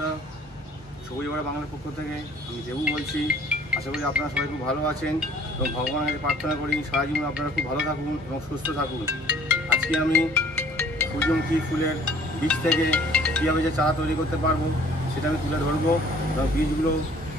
বন্ধুরা, সবুজ বাংলা বাংলার পক্ষ থেকে আমি দেবু বলছি। আশা করি আপনারা সবাই খুব ভালো আছেন এবং ভগবানের কাছে প্রার্থনা করি সারা জীবন আপনারা খুব ভালো থাকুন এবং সুস্থ থাকুন। আজকে আমি সূর্যমুখী ফুলের বীজ থেকে কীভাবে যে চারা তৈরি করতে পারবো সেটা আমি তুলে ধরবো এবং বীজগুলো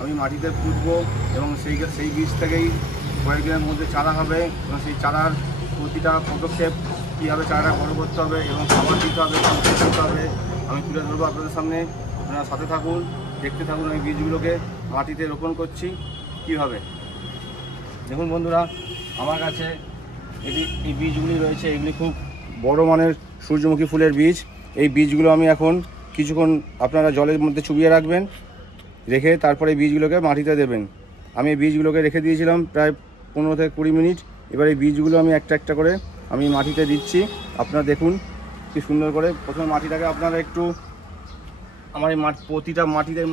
আমি মাটিতে পুঁতবো এবং সেই বীজ থেকেই কয়েকদিনের মধ্যে চারা হবে এবং সেই চারার প্রতিটা পদক্ষেপ কীভাবে চারাটা বড়ো করতে হবে এবং খাবার দিতে হবে, দিতে হবে আমি তুলে ধরবো আপনাদের সামনে। আপনারা সাথে থাকুন, দেখতে থাকুন আমি বীজগুলোকে মাটিতে রোপণ করছি কীভাবে। দেখুন বন্ধুরা, আমার কাছে এই বীজগুলি রয়েছে, এগুলি খুব বড় মানের সূর্যমুখী ফুলের বীজ। এই বীজগুলো আমি এখন কিছুক্ষণ আপনারা জলের মধ্যে চুবিয়ে রাখবেন, রেখে তারপরে এই বীজগুলোকে মাটিতে দেবেন। আমি এই বীজগুলোকে রেখে দিয়েছিলাম প্রায় 15 থেকে 20 মিনিট। এবার এই বীজগুলো আমি একটা একটা করে আমি মাটিতে দিচ্ছি। আপনারা দেখুন কি সুন্দর করে। প্রথমে মাটিটাকে আপনারা একটু আমার এই প্রতিটা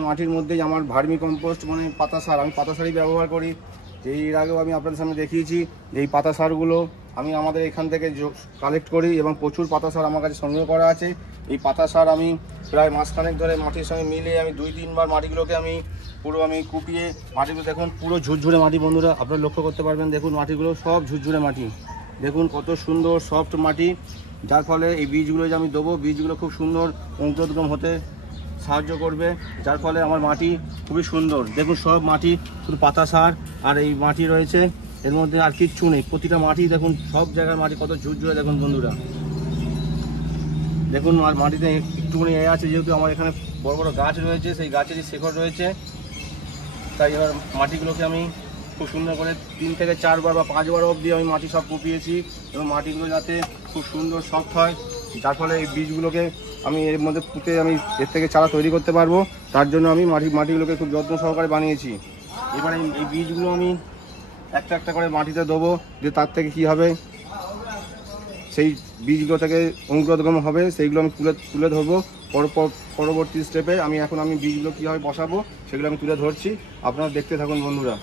মাটির মধ্যেই আমার ভার্মি কম্পোস্ট মানে পাতা সার, আমি পাতা সারই ব্যবহার করি। এর আগেও আমি আপনাদের সামনে দেখিয়েছি যে এই পাতা সারগুলো আমি আমাদের এখান থেকে কালেক্ট করি এবং প্রচুর পাতা সার আমার কাছে সংগ্রহ করা আছে। এই পাতা সার আমি প্রায় মাসখানেক ধরে মাটির সঙ্গে মিলিয়ে আমি 2-3 বার মাটিগুলোকে আমি পুরো কুপিয়ে মাটিগুলো দেখুন পুরো ঝুরঝুরে মাটি। বন্ধুরা আপনারা লক্ষ্য করতে পারবেন, দেখুন মাটিগুলো সব ঝুরঝুরে মাটি, দেখুন কত সুন্দর সফট মাটি, যার ফলে এই বীজগুলো যে আমি দেবো বীজগুলো খুব সুন্দর অঙ্কুরোদ্গম হতে সাহায্য করবে, যার ফলে আমার মাটি খুবই সুন্দর। দেখুন সব মাটি শুধু পাতা সার আর এই মাটি রয়েছে, এর মধ্যে আর কিচ্ছু নেই। প্রতিটা মাটি দেখুন, সব জায়গার মাটি কত ঝুরঝুরে দেখুন বন্ধুরা। দেখুন মাটিতে একটুখানি আছে, যেহেতু আমার এখানে বড় বড় গাছ রয়েছে, সেই গাছেরই শেকড় রয়েছে, তাই এবার মাটিগুলোকে আমি খুব সুন্দর করে 3 থেকে 4 বার বা 5 বার অবধি আমি মাটি সব কুপিয়েছি এবং মাটিগুলো যাতে খুব সুন্দর সফট হয়, যার ফলে এই বীজগুলোকে আমি এর মধ্যে পুঁতে আমি এর থেকে চারা তৈরি করতে পারবো। তার জন্য আমি মাটিগুলোকে খুব যত্ন সহকারে বানিয়েছি। এবারে এই বীজগুলো আমি একটা একটা করে মাটিতে দেবো, যে তার থেকে কী হবে সেই বীজগুলো থেকে অঙ্কুরোদ্গম হবে, সেইগুলো আমি তুলে ধরবো পরবর্তী স্টেপে। এখন আমি বীজগুলো কীভাবে বসাবো সেগুলো আমি তুলে ধরছি, আপনারা দেখতে থাকুন বন্ধুরা।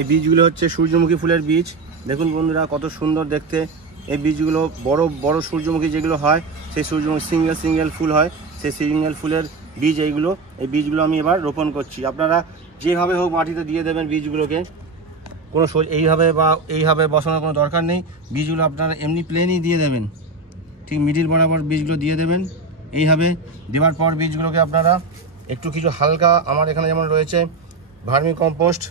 এই বীজগুলো হচ্ছে সূর্যমুখী ফুলের বীজ। দেখুন বন্ধুরা কত সুন্দর দেখতে। এই বীজগুলো বড় বড় সূর্যমুখী যেগুলো হয়, সেই সূর্যমুখী সিঙ্গেল ফুল হয়, সেই সিঙ্গেল ফুলের বীজ এইগুলো। এই বীজগুলো আমি এবার রোপণ করছি। আপনারা যেভাবে হোক মাটিতে দিয়ে দেবেন বীজগুলোকে, কোনো এইভাবে বসানোর কোনো দরকার নেই। বীজগুলো আপনারা এমনি প্লেনই দিয়ে দেবেন, ঠিক মিডিল বরাবর বীজগুলো দিয়ে দেবেন। এইভাবে দেওয়ার পর বীজগুলোকে আপনারা একটু কিছু হালকা, আমার এখানে যেমন রয়েছে ভার্মি কম্পোস্ট,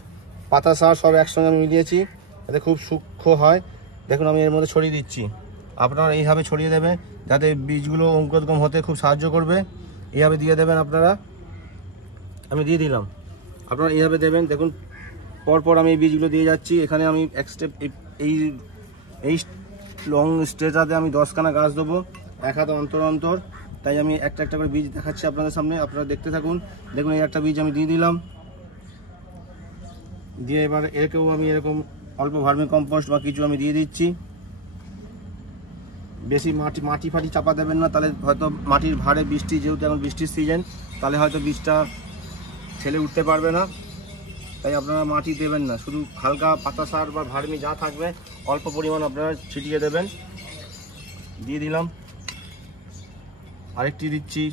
পাতা সার সব একসঙ্গে আমি মিলিয়েছি, যাতে খুব সূক্ষ্ম হয়। দেখুন আমি এর মধ্যে ছড়িয়ে দিচ্ছি। আপনারা এইভাবে ছড়িয়ে দেবেন যাতে বীজগুলো অঙ্কুরোদ্গম হতে খুব সাহায্য করবে। এইভাবে দিয়ে দেবেন আপনারা। আমি দিয়ে দিলাম, আপনারা এইভাবে দেবেন। দেখুন পরপর আমি এই বীজগুলো দিয়ে যাচ্ছি। এখানে আমি এক স্টেপ এই লং স্টেটাতে আমি 10খানা গাছ দেবো, 1 হাত অন্তর। তাই আমি একটা একটা করে বীজ দেখাচ্ছি আপনাদের সামনে, আপনারা দেখতে থাকুন। দেখুন এই একটা বীজ আমি দিয়ে দিলাম, দিয়ে এবার একেও আমি এরকম অল্প ভার্মি কম্পোস্ট বা কিছু আমি দিয়ে দিচ্ছি। বেশি মাটি ফাটি চাপা দেবেন না, তাহলে হয়তো মাটির ভারে বৃষ্টি, যেহেতু এখন বৃষ্টির সিজন, তাহলে হয়তো বীজটা ঠেলে উঠতে পারবে না। তাই আপনারা মাটি দেবেন না, শুধু হালকা পাতা সার বা ভার্মি যা থাকবে অল্প পরিমাণ আপনারা ছিটিয়ে দেবেন। দিয়ে দিলাম, আরেকটি দিচ্ছি,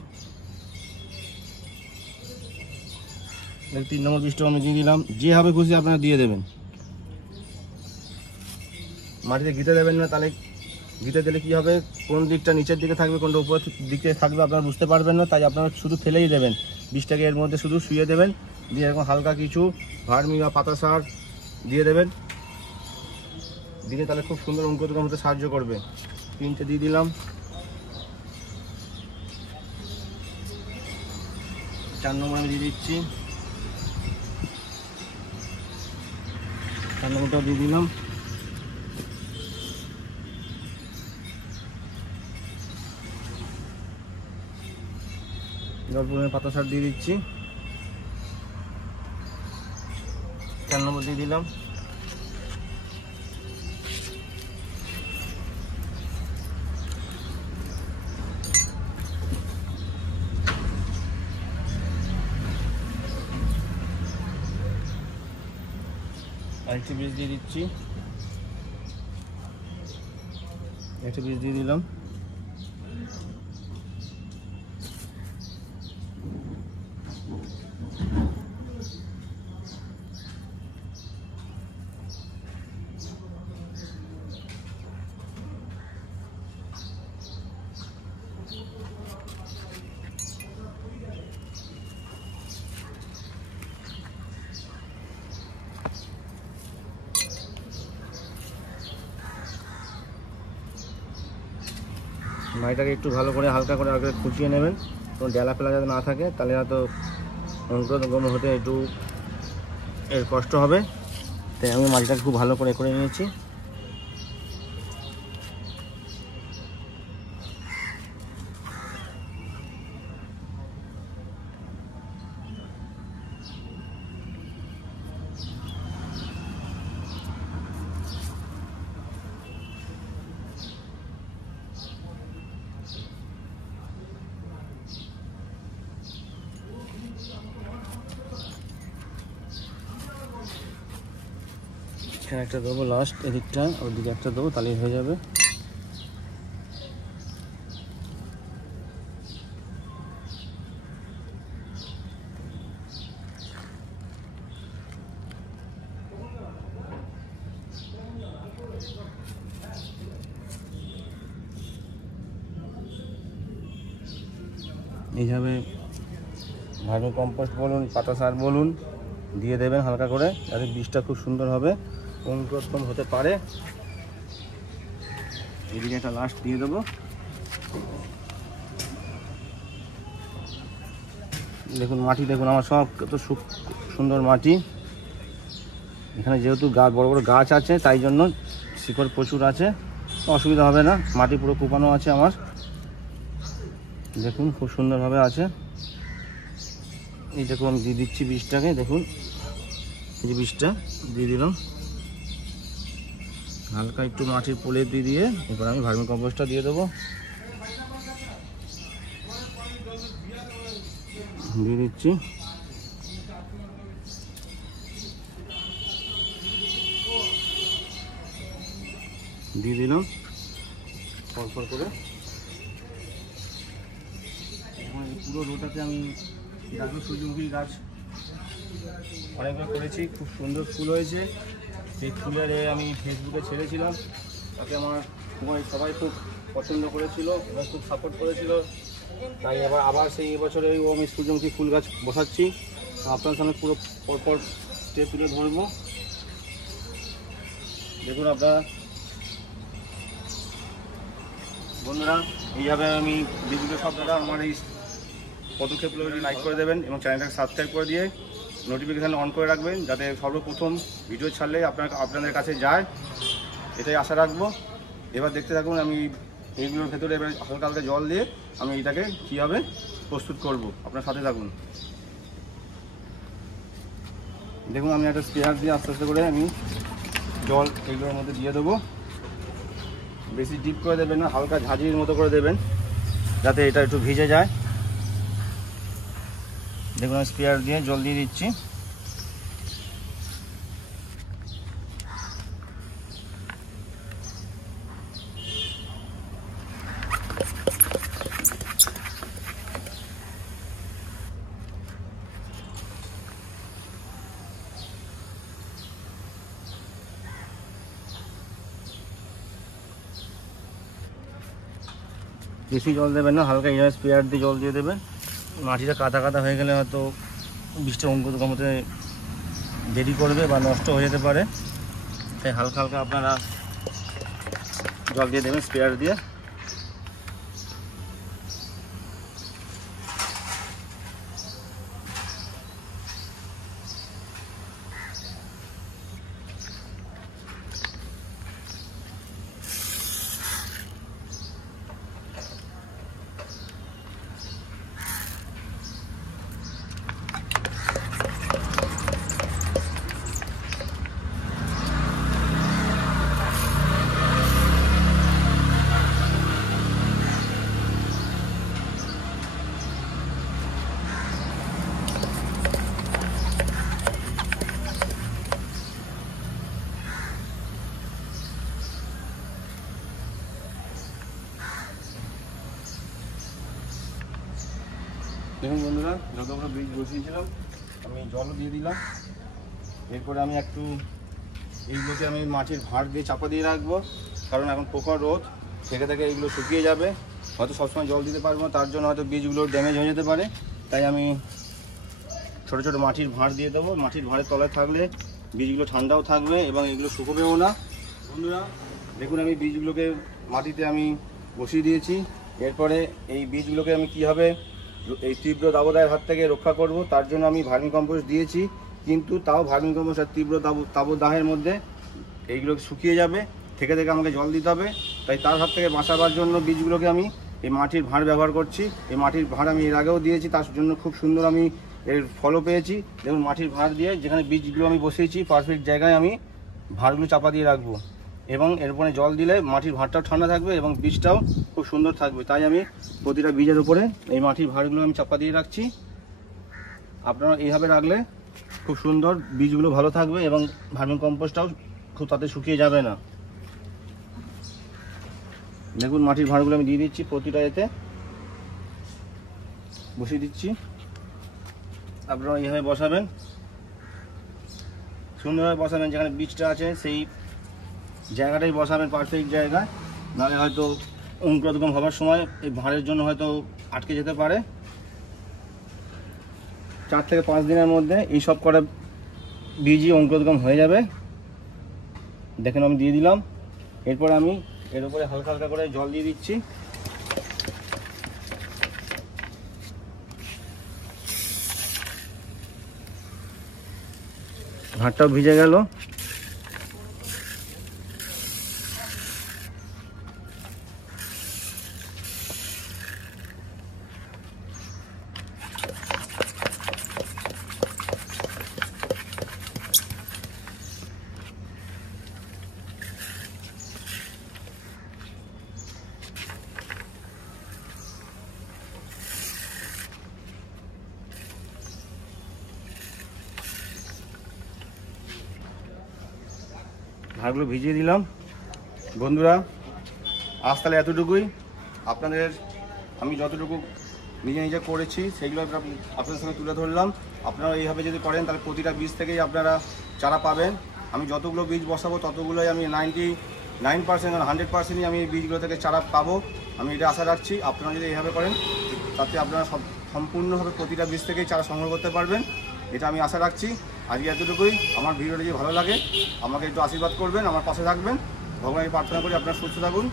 3 নম্বর বীজটাও আমি দিয়ে দিলাম। যেভাবে খুশি আপনারা দিয়ে দেবেন, মাটিতে গিতে দেবেন না, তাহলে গিতে দিলে কী হবে, কোন দিকটা নিচের দিকে থাকবে কোনটা উপরের দিকে থাকবে আপনারা বুঝতে পারবেন না। তাই আপনারা শুধু ফেলেই দেবেন, বীজটাকে এর মধ্যে শুধু শুয়ে দেবেন, দিয়ে এরকম হালকা কিছু ভার্মি বা পাতা সার দিয়ে দেবেন, দিলে তাহলে খুব সুন্দর অঙ্কুরোদ্গম হতে সাহায্য করবে। 3টে দিয়ে দিলাম, 4 নম্বর আমি দিয়ে দিচ্ছি, 4 নম্বরটাও দিয়ে দিলাম। পাতা সার দিয়ে দিচ্ছি, 4 নম্বর দিয়ে দিলাম। আরেকটি বীজ দিয়ে দিচ্ছি। একটা পিস দিয়ে দিলাম। মাটিটাকে একটু ভালো করে হালকা করে আগে খুঁচিয়ে নেবেন, কোনো ডেলা ফেলা যাতে না থাকে, তাহলে হয়তো অঙ্কুরোদ্গম হতে একটু এর কষ্ট হবে। তাই আমি মাটিটাকে খুব ভালো করে নিয়েছি। এখানে একটা দেবো লাস্ট এদিকটা, ওদিকে একটা দেবো, তাহলেই হয়ে যাবে। এইভাবে ভার্মি কম্পোস্ট বলুন, পাতা সার বলুন দিয়ে দেবেন হালকা করে, যাতে বীজটা খুব সুন্দর হবে, অঙ্কুরোদ্গম হতে পারে। এদিকে একটা লাস্ট দিয়ে দেবো। দেখুন মাটি, দেখুন আমার সব কত সুন্দর মাটি। এখানে যেহেতু বড় বড় গাছ আছে, তাই জন্য শিকড় প্রচুর আছে, অসুবিধা হবে না। মাটি পুরো কুপানো আছে আমার, দেখুন খুব সুন্দরভাবে আছে। এই দেখুন আমি দিয়ে দিচ্ছি বীজটাকে, দেখুন এই যে বীজটা দিয়ে দিলাম, হালকা একটু মাটির পোলে দিয়ে এবার আমি ভার্মি কম্পোস্টটা দিয়ে দেবো। দিয়ে দিচ্ছি, দিয়ে দিলাম পরপর করে। পুরো রোটাতে আমি দেখো সূর্যমুখী গাছ অনেকবার করেছি, খুব সুন্দর ফুল হয়েছে। সেই ফুলের আমি ফেসবুকে ছেড়েছিলাম, তাকে আমার সবাই খুব পছন্দ করেছিল এবং খুব সাপোর্ট করেছিল। তাই আবার সেই এবছরে আমি সূর্যমুখী ফুল গাছ বসাচ্ছি। আপনার সামনে পুরো পরপর স্টেপ তুলে ধরবো। দেখুন আপনারা বন্ধুরা, এইভাবে আমি ভিডিও সব দাদা আমার এই পদক্ষেপগুলো লাইক করে দেবেন এবং চ্যানেলটাকে সাবস্ক্রাইব করে দিয়ে নোটিফিকেশান অন করে রাখবেন, যাতে সর্বপ্রথম ভিডিও ছাড়লে আপনাদের কাছে যায়, এটাই আশা রাখবো। এবার দেখতে থাকুন আমি এইগুলোর ভেতরে এবার হালকা হালকা জল দিয়ে আমি এটাকে কীভাবে প্রস্তুত করব, আপনার সাথে থাকুন। দেখুন আমি একটা স্প্রেয়ার দিয়ে আস্তে আস্তে করে আমি জল এইগুলোর মধ্যে দিয়ে দেবো। বেশি ডিপ করে দেবেন না, হালকা ঝাঁঝির মতো করে দেবেন, যাতে এটা একটু ভিজে যায়। দেখুন আমি স্প্রেয়ার দিয়ে জল দিয়ে দিচ্ছি। বেশি জল দেবেন না, হালকা এইভাবে স্প্রেয়ার দিয়ে জল দিয়ে দেবেন। মাটিটা কাদা কাদা হয়ে গেলে হয়তো বীজটা অঙ্কুরোদ্গম হতে দেরি করবে বা নষ্ট হয়ে যেতে পারে, তাই হালকা হালকা আপনারা জল দিয়ে দেবেন স্প্রেয়ার দিয়ে। দেখুন বন্ধুরা, যত আমরা বীজ বসিয়েছিলাম আমি জলও দিয়ে দিলাম। এরপরে আমি একটু এইগুলোকে আমি মাটির ভাঁড় দিয়ে চাপা দিয়ে রাখবো, কারণ এখন প্রখর রোদ, থেকে থেকে এইগুলো শুকিয়ে যাবে। হয়তো সবসময় জল দিতে পারবো না, তার জন্য হয়তো বীজগুলো ড্যামেজ হয়ে যেতে পারে। তাই আমি ছোটো ছোটো মাটির ভাঁড় দিয়ে দেবো। মাটির ভাঁড়ের তলায় থাকলে বীজগুলো ঠান্ডাও থাকবে এবং এগুলো শুকোবেও না। বন্ধুরা দেখুন, আমি বীজগুলোকে মাটিতে আমি বসিয়ে দিয়েছি। এরপরে এই বীজগুলোকে আমি কীভাবে এই তীব্র দাবদাহের হাত থেকে রক্ষা করব, তার জন্য আমি ভার্মি কম্পোস্ট দিয়েছি। কিন্তু তাও ভার্মি কম্পোস্ট আর তীব্র দাবদাহের মধ্যে এইগুলো শুকিয়ে যাবে, থেকে থেকে আমাকে জল দিতে হবে। তাই তার হাত থেকে বাঁচাবার জন্য বীজগুলোকে আমি এই মাটির ভাঁড় ব্যবহার করছি। এই মাটির ভাঁড় আমি এর আগেও দিয়েছি, তার জন্য খুব সুন্দর আমি এর ফলও পেয়েছি। দেখুন, মাটির ভাঁড় দিয়ে যেখানে বীজগুলো আমি বসিয়েছি পারফেক্ট জায়গায় আমি ভাঁড়গুলো চাপা দিয়ে রাখবো, এবং এরপরে জল দিলে মাটির ভাঁড়টাও ঠান্ডা থাকবে এবং বীজটাও খুব সুন্দর থাকবে। তাই আমি প্রতিটা বীজের উপরে এই মাটির ভাঁড়গুলো আমি চাপা দিয়ে রাখছি। আপনারা এইভাবে রাখলে খুব সুন্দর বীজগুলো ভালো থাকবে এবং ভার্মি কম্পোস্টটাও খুব তাড়াতাড়ি শুকিয়ে যাবে না। দেখুন, মাটির ভাঁড়গুলো আমি দিয়ে দিচ্ছি, প্রতিটা এতে বসিয়ে দিচ্ছি। আপনারা এইভাবে বসাবেন, সুন্দরভাবে বসাবেন। যেখানে বীজটা আছে সেই জায়গাটাই বসাবেন, পারফেক্ট জায়গা। নাহলে হয়তো অঙ্কুরোদ্গম হওয়ার সময় এই ভাঁড়ের জন্য হয়তো আটকে যেতে পারে। 4 থেকে 5 দিনের মধ্যে এই সব কটা বীজই অঙ্কুরোদ্গম হয়ে যাবে। দেখেন, আমি দিয়ে দিলাম। এরপর আমি এর উপরে হালকা হালকা করে জল দিয়ে দিচ্ছি। ভাঁড়টাও ভিজে গেল। ভাঁড়গুলো ভিজিয়ে দিলাম। বন্ধুরা, আজ তাহলে এতটুকুই। আপনাদের আমি যতটুকু নিজে নিজে করেছি সেগুলো আপনাদের সঙ্গে তুলে ধরলাম। আপনারা এইভাবে যদি করেন তাহলে প্রতিটা বীজ থেকেই আপনারা চারা পাবেন। আমি যতগুলো বীজ বসাবো ততগুলোই আমি 99% আর 100%ই আমি বীজগুলো থেকে চারা পাবো, আমি এটা আশা রাখছি। আপনারা যদি এইভাবে করেন তাতে আপনারা সম্পূর্ণভাবে প্রতিটা বীজ থেকেই চারা সংগ্রহ করতে পারবেন, এটা আমি আশা রাখছি। আজকে এতটুকুই। আমার ভিডিওটা যদি ভালো লাগে আমাকে একটু আশীর্বাদ করবেন, আমার পাশে থাকবেন। ভগবানের প্রার্থনা করি আপনারা সুস্থ থাকুন।